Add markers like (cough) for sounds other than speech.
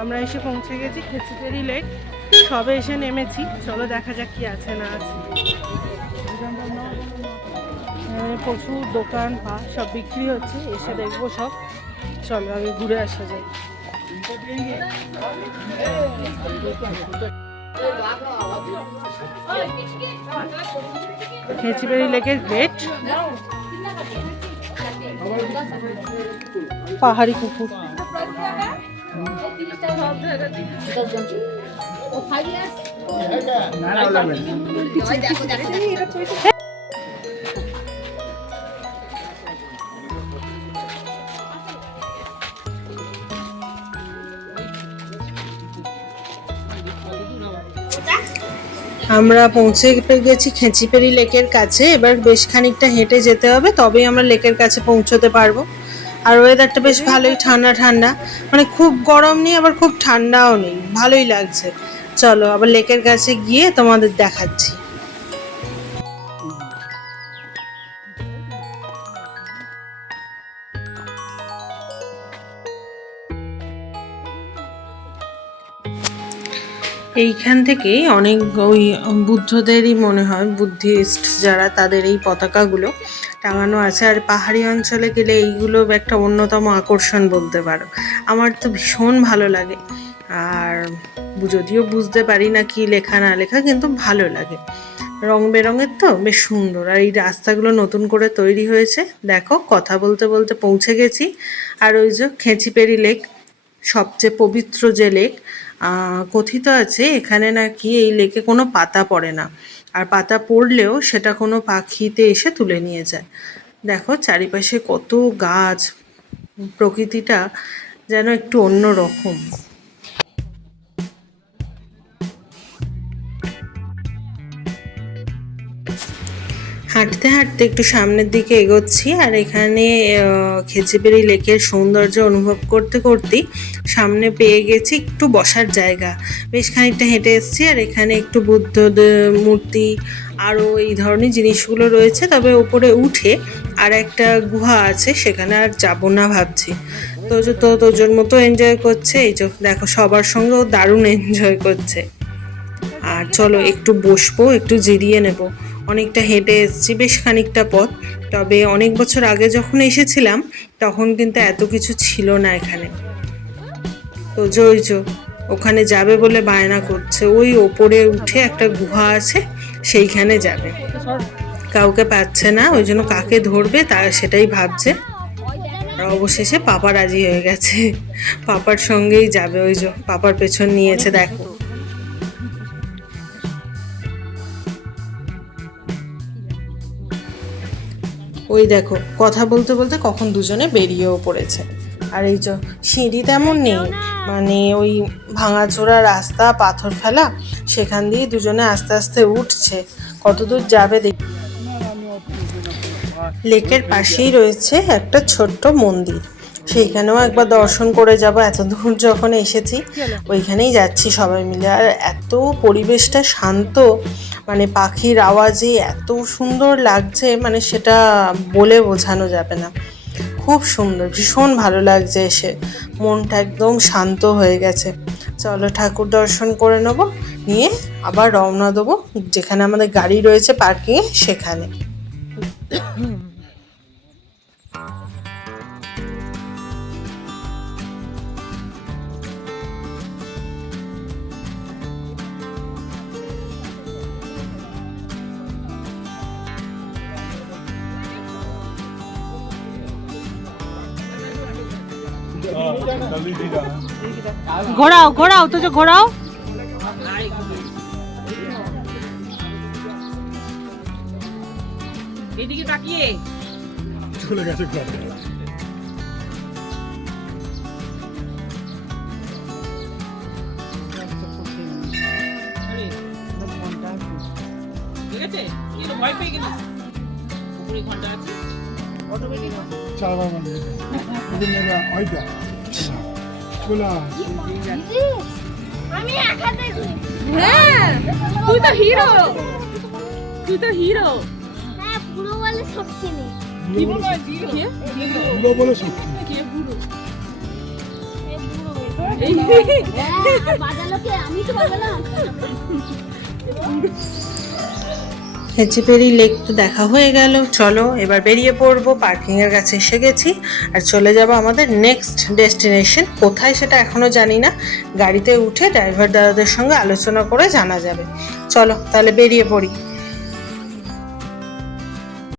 আমরা এসে পৌঁছে গেছি খেচিটেরি লেক সবে এসে নেমেছি। চলো দেখা যাক কি আছে না আছে। প্রচুর দোকান পা সব বিক্রি হচ্ছে। এসে দেখব সব। চলো আগে ঘুরে আসা যাই খেচিবেড়ি লেকের গেট পাহাড়ি কুকুর। আমরা পৌঁছে গেছি খেঁচিপেরি লেকের কাছে। এবার বেশ খানিকটা হেঁটে যেতে হবে, তবেই আমরা লেকের কাছে পৌঁছতে পারব। আর ওয়েদারটা বেশ ভালোই ঠান্ডা ঠান্ডা। মানে খুব গরম নেই, আবার খুব ঠান্ডাও নেই। ভালোই লাগছে। চলো, আবার লেকের কাছে গিয়ে তোমাদের দেখাচ্ছি। এইখান থেকেই অনেক ওই বুদ্ধদেরই মনে হয়, বুদ্ধিস্ট যারা তাদের এই পতাকাগুলো টাঙানো আছে। আর পাহাড়ি অঞ্চলে গেলে এইগুলো একটা অন্যতম আকর্ষণ বলতে পারো। আমার তো ভীষণ ভালো লাগে। আর যদিও বুঝতে পারি না কি লেখা না লেখা, কিন্তু ভালো লাগে। রং বেরঙের তো বেশ সুন্দর। আর এই রাস্তাগুলো নতুন করে তৈরি হয়েছে। দেখো, কথা বলতে বলতে পৌঁছে গেছি। আর ওই যে খেঁচিপেরি লেক সবচেয়ে পবিত্র যে লেক কথিত আছে, এখানে নাকি এই লেকে কোনো পাতা পড়ে না। আর পাতা পড়লেও সেটা কোনো পাখিতে এসে তুলে নিয়ে যায়। দেখো চারিপাশে কত গাছ, প্রকৃতিটা যেন একটু অন্য রকম হাঁটতে হাঁটতে একটু সামনের দিকে এগোচ্ছি আর এখানে খেচিবেড়ি লেকের সৌন্দর্য অনুভব করতে করতেই সামনে পেয়ে গেছি একটু বসার জায়গা। বেশ খানিকটা হেঁটে এসেছি আর এখানে একটু বুদ্ধ মূর্তি আরও এই ধরনের জিনিসগুলো রয়েছে। তবে উপরে উঠে আর একটা গুহা আছে, সেখানে আর যাব না ভাবছি। তো তো তোজোর মতো এনজয় করছে। এই যে দেখো, সবার সঙ্গেও দারুণ এনজয় করছে। আর চলো একটু বসবো, একটু জিরিয়ে নেব। অনেকটা হেঁটে এসেছি, বেশ খানিকটা পথ। তবে অনেক বছর আগে যখন এসেছিলাম, তখন কিন্তু এত কিছু ছিল না এখানে। তো যে ওখানে যাবে বলে বায়না করছে। ওই ওপরে উঠে একটা গুহা আছে, সেইখানে যাবে। কাউকে পাচ্ছে না, ওই জন্য কাকে ধরবে তা সেটাই ভাবছে। অবশেষে পাপা রাজি হয়ে গেছে। পাপার সঙ্গেই যাবে ওই যে, পাপার পেছন নিয়েছে, দেখো। ওই দেখো, কথা বলতে বলতে কখন দুজনে বেরিয়েও পড়েছে। আর এই যে সিঁড়ি তেমন নেই মানে ওই ভাঙাচোরা রাস্তা, পাথর ফেলা, সেখান দিয়ে দুজনে আস্তে আস্তে উঠছে। কতদূর যাবে দেখ লেকের পাশেই রয়েছে একটা ছোট্ট মন্দির। সেইখানেও একবার দর্শন করে যাব, এত দূর যখন এসেছি, ওইখানেই যাচ্ছি সবাই মিলে। আর এত পরিবেশটা শান্ত মানে পাখির আওয়াজে এত সুন্দর লাগছে মানে সেটা বলে বোঝানো যাবে না। খুব সুন্দর, ভীষণ ভালো লাগছে এসে। মনটা একদম শান্ত হয়ে গেছে। চলো ঠাকুর দর্শন করে নেব, নিয়ে আবার রওনা দেবো। যেখানে আমাদের গাড়ি রয়েছে পার্কিংয়ে, সেখানে। ঘোরাও ঘোরাও তো যে ঘোরাও। এদিকে তাকিয়ে। চলে গেছে ঠিক আছে? কি ভয় পেয়ে গেলি উপরে ঘণ্টা আছে। অটোমেটিক চারবার মানে ওদের নেবে ওইটা চলে আমি এক হাতে হ্যাঁ তুই তো হিরো। তুই তো হিরো। হ্যাঁ পুরো বলে শক্তি নেই। কি বলব জিরো কে? পুরো বলে সত্যি কে পুরো হ্যাঁ, আর বাজালো কে আমি তো বাজালাম। (laughs) হেঁচেপেরি লেক তো দেখা হয়ে গেল। চলো, এবার বেরিয়ে পড়ব পার্কিংয়ের কাছে এসে গেছি। আর চলে যাব আমাদের নেক্সট ডেস্টিনেশন কোথায় সেটা এখনও জানি না। গাড়িতে উঠে ড্রাইভার দাদাদের সঙ্গে আলোচনা করে জানা যাবে। চলো, তাহলে বেরিয়ে পড়ি।